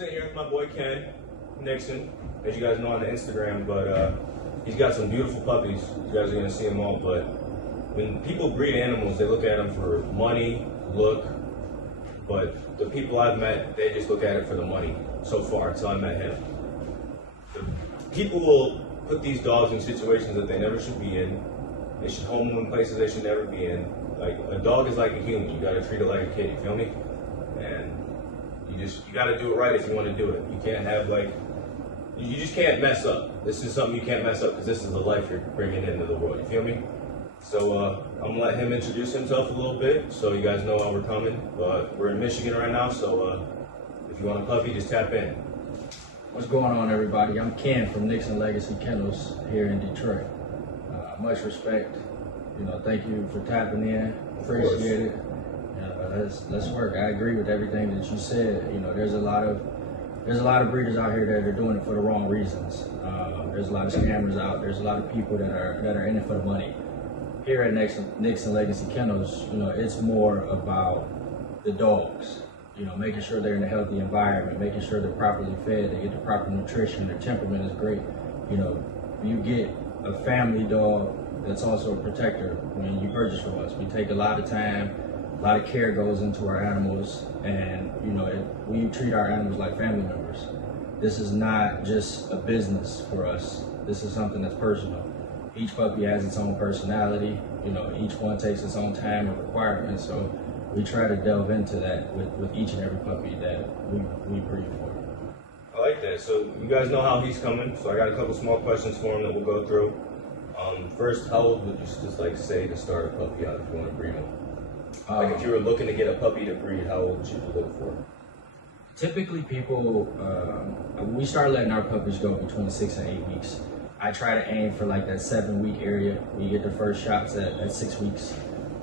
sitting here with my boy Ken Nixon, as you guys know on the Instagram, but he's got some beautiful puppies. You guys are gonna see them all, but when people breed animals, they look at them for money, look, but the people I've met, they just look at it for the money so far until I met him. The people will put these dogs in situations that they never should be in. They should home them in places they should never be in. Like, a dog is like a human. You gotta treat it like a kid, you feel me? And you gotta do it right if you wanna do it. You can't have you just can't mess up. This is something you can't mess up because this is the life you're bringing into the world, you feel me? So I'm gonna let him introduce himself a little bit so you guys know how we're coming. But we're in Michigan right now, so if you want a puppy, just tap in. What's going on, everybody? I'm Ken from Nixon Legacy Kennels here in Detroit. Much respect. Thank you for tapping in. Appreciate it. Let's work. I agree with everything that you said. There's a lot of breeders out here that are doing it for the wrong reasons. There's a lot of scammers out. There's a lot of people that are in it for the money. Here at Nixon Legacy Kennels, it's more about the dogs. Making sure they're in a healthy environment, making sure they're properly fed, they get the proper nutrition, their temperament is great. You get a family dog that's also a protector when you purchase from us. We take a lot of time, a lot of care goes into our animals, and we treat our animals like family members. This is not just a business for us. This is something that's personal. Each puppy has its own personality. Each one takes its own time and requirements. So we try to delve into that with each and every puppy that we breed for. I like that. So you guys know how he's coming. So I got a couple small questions for him that we'll go through. First, how old would you just say to start a puppy out if you want to breed him? If you were looking to get a puppy to breed, how old should you look for? Typically, people we start letting our puppies go between 6 and 8 weeks. I try to aim for that 7-week area. We get the first shots at 6 weeks,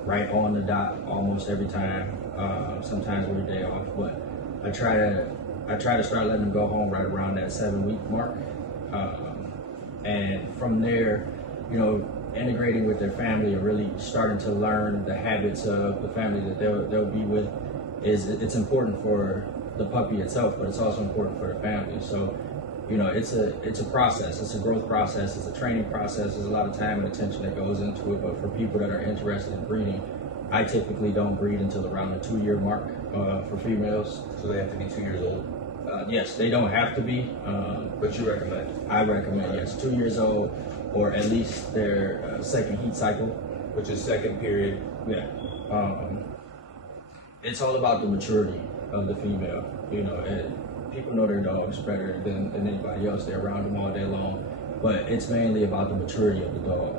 right on the dot almost every time. Sometimes we're a day off, but I try to start letting them go home right around that 7-week mark. And from there, integrating with their family and really starting to learn the habits of the family that they'll be with it's important for the puppy itself, but it's also important for the family. So, it's a process. It's a growth process. It's a training process. There's a lot of time and attention that goes into it. But for people that are interested in breeding, I typically don't breed until around the 2-year mark for females. So they have to be 2 years old? Yes, they don't have to be. But you recommend? I recommend, yes, 2 years old, or at least their second heat cycle. Which is second period? Yeah. It's all about the maturity of the female. People know their dogs better than anybody else. They're around them all day long. But it's mainly about the maturity of the dog.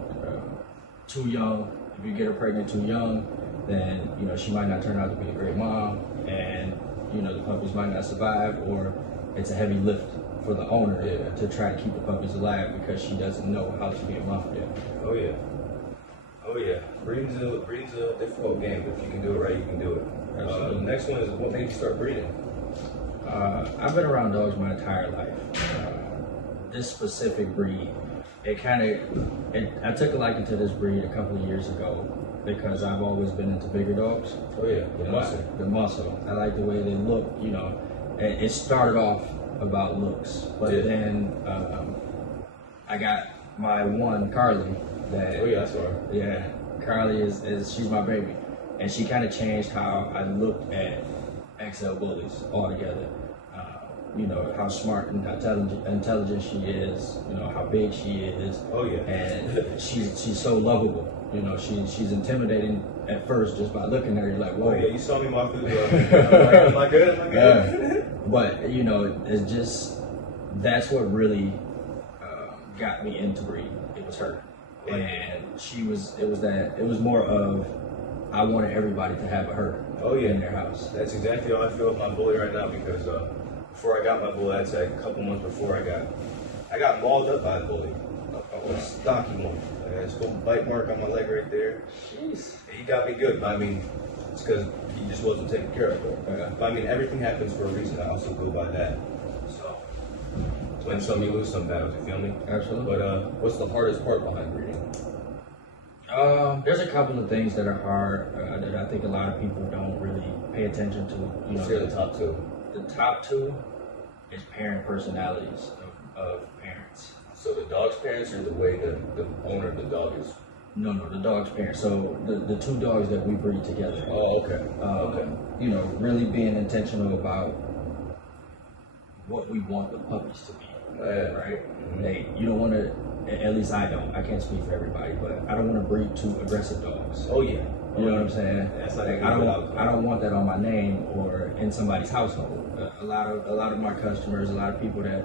Too young, if you get her pregnant too young, then she might not turn out to be a great mom, and the puppies might not survive, or it's a heavy lift for the owner to try to keep the puppies alive because she doesn't know how to be a mom yet. Oh yeah. Oh yeah. Breeding's a difficult game, but if you can do it right, you can do it. The next one is, what made you start breeding? I've been around dogs my entire life. This specific breed, I took a liking to this breed a couple of years ago because I've always been into bigger dogs. Oh yeah, the muscle. The muscle. I like the way they look. It started off about looks, but then I got my one, Carly. Oh yeah, I saw her. Yeah, Carly is she's my baby, and she kind of changed how I looked at XL bullies altogether. How smart and how intelligent she is. How big she is. Oh yeah. And she's so lovable. She's intimidating at first just by looking at her. You're like, whoa. Oh yeah, you saw me walk through the am I good? Am I good? But it's just, that's what really got me into breeding. It was her. And it was more of, I wanted everybody to have a her in their house. That's exactly how I feel with my bully right now, because before I got my bully, I'd say a couple months before I got mauled up by a bully. I was stocky mauled. I had this full bite mark on my leg right there. Jeez. He got me good, but it's because he just wasn't taken care of. But everything happens for a reason. I also go by that. So, win some, you lose some battles, you feel me? Absolutely. But what's the hardest part behind breeding? There's a couple of things that are hard that I think a lot of people don't really pay attention to. Let's hear the top two. The top two, is parent personalities of parents. So the dog's parents are the way the owner of the dog is. No, the dog's parents. So the two dogs that we breed together. Oh, okay. You know, really being intentional about what we want the puppies to be. Right? Mm-hmm. You don't want to. At least I don't. I can't speak for everybody, but I don't want to breed two aggressive dogs. Oh yeah. You know what I'm saying? That's like I don't want that on my name or in somebody's household. A lot of my customers, a lot of people that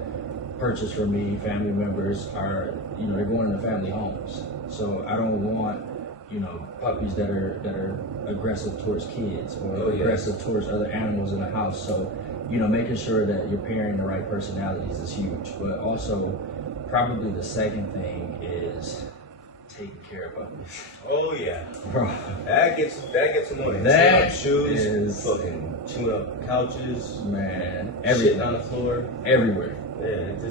purchase from me, family members are, you know, they're going into family homes. So I don't want, you know, puppies that are aggressive towards kids or aggressive towards other animals in the house. So, you know, making sure that you're pairing the right personalities is huge. But also, probably the second thing is taking care of puppies. Oh yeah, Bro, that gets some money. That shoes, is fucking chewing up couches, man, shitting everything, on the floor, everywhere,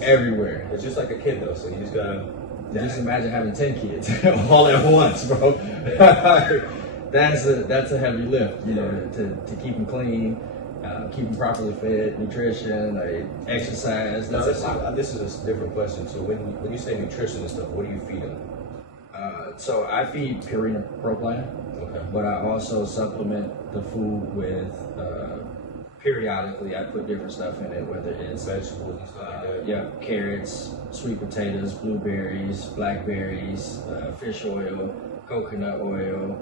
everywhere. It's just like a kid though, so you just gotta. Just imagine having 10 kids all at once, bro. That's a heavy lift, you know, to keep them clean, keep them properly fed, nutrition, like exercise. This is a different question. So when you say nutrition and stuff, what do you feed them? So I feed Purina Pro Plan, but I also supplement the food with, periodically I put different stuff in it, whether it's Vegetables and stuff like that. Yeah, carrots, sweet potatoes, blueberries, blackberries, fish oil, coconut oil,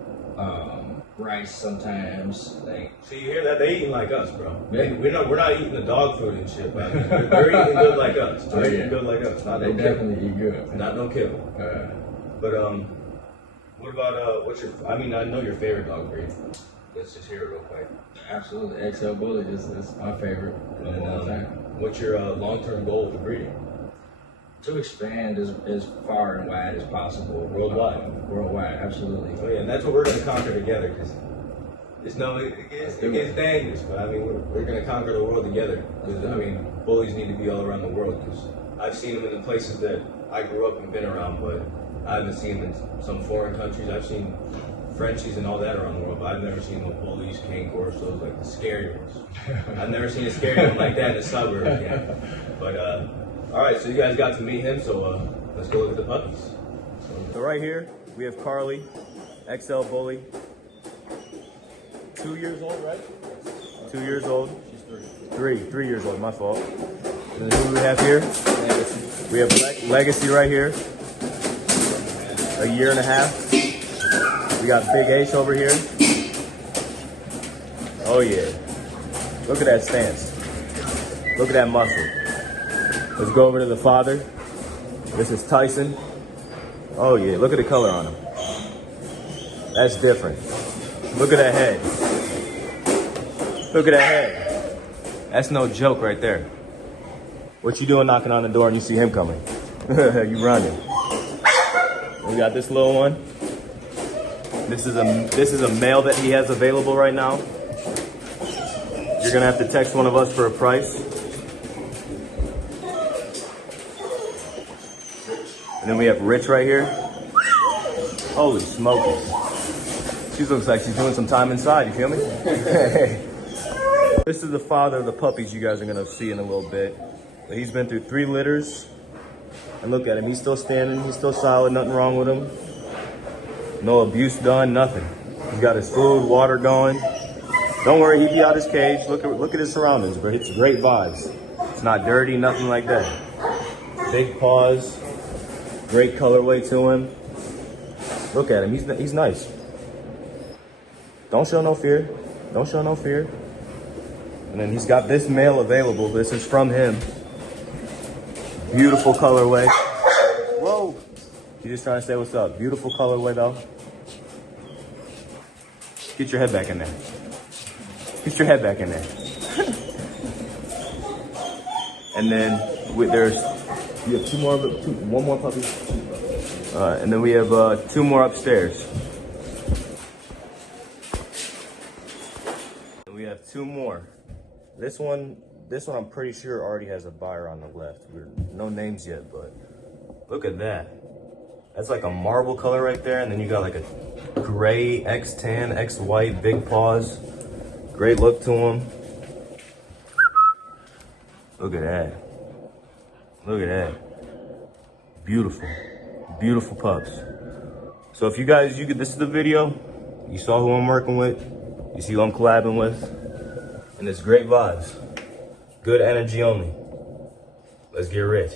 rice sometimes. Like, So you hear that? They eating like us, bro. Yeah. We're not eating the dog food and shit, but they're eating good like us. They're eating good like us. Not they no kibble. definitely eat good. Not no kibble. But what about what's your? I mean, I know your favorite dog breed. Let's just hear it real quick. Absolutely, XL Bullie is my favorite of all time. What's your long-term goal for breeding? To expand as far and wide as possible. Worldwide, absolutely. Oh yeah, and that's what we're gonna conquer together. Because it gets dangerous, but I mean we're gonna conquer the world together. Because I mean bullies need to be all around the world. Because I've seen them in the places that I grew up and been around, but I haven't seen them in some foreign countries. I've seen Frenchies and all that around the world, but I've never seen no bullies, cane corsos, like the scary ones. I've never seen a scary one like that in the suburbs yet. But all right, so you guys got to meet him, so let's go look at the puppies. So right here we have Carly, XL Bullie, 2 years old, right? 2 years old. She's 3 years old. My fault. And then who do we have here? We have Legacy right here, 1.5 years. We got Big H over here. Oh yeah. Look at that stance. Look at that muscle. Let's go over to the father. This is Tyson. Oh yeah, look at the color on him. That's different. Look at that head. Look at that head. That's no joke right there. What you doing knocking on the door and you see him coming? You running. We got this little one. This is a male that he has available right now. You're gonna have to text one of us for a price. And then we have Rich right here. Holy smokes. She looks like she's doing some time inside, you feel me? This is the father of the puppies you guys are gonna see in a little bit. But he's been through 3 litters. And look at him, he's still standing, he's still solid, nothing wrong with him. No abuse done, nothing. He's got his food, water going. Don't worry, he be out his cage. Look at his surroundings, bro. It's great vibes. It's not dirty, nothing like that. Big paws, great colorway to him. Look at him, he's nice. Don't show no fear. Don't show no fear. And then he's got this male available. This is from him. Beautiful colorway. Whoa. He's just trying to say what's up. Beautiful colorway though. Get your head back in there. Get your head back in there. And then you have one more puppy. And then we have 2 more upstairs. And we have 2 more. This one I'm pretty sure already has a buyer on the left. No names yet, but look at that. That's like a marble color right there, and then you got like a gray, X-tan, X-white, big paws. Great look to him. Look at that. Look at that. Beautiful. Beautiful pups. So if you guys, this is the video. You saw who I'm working with. You see who I'm collabing with. And it's great vibes. Good energy only. Let's get rich.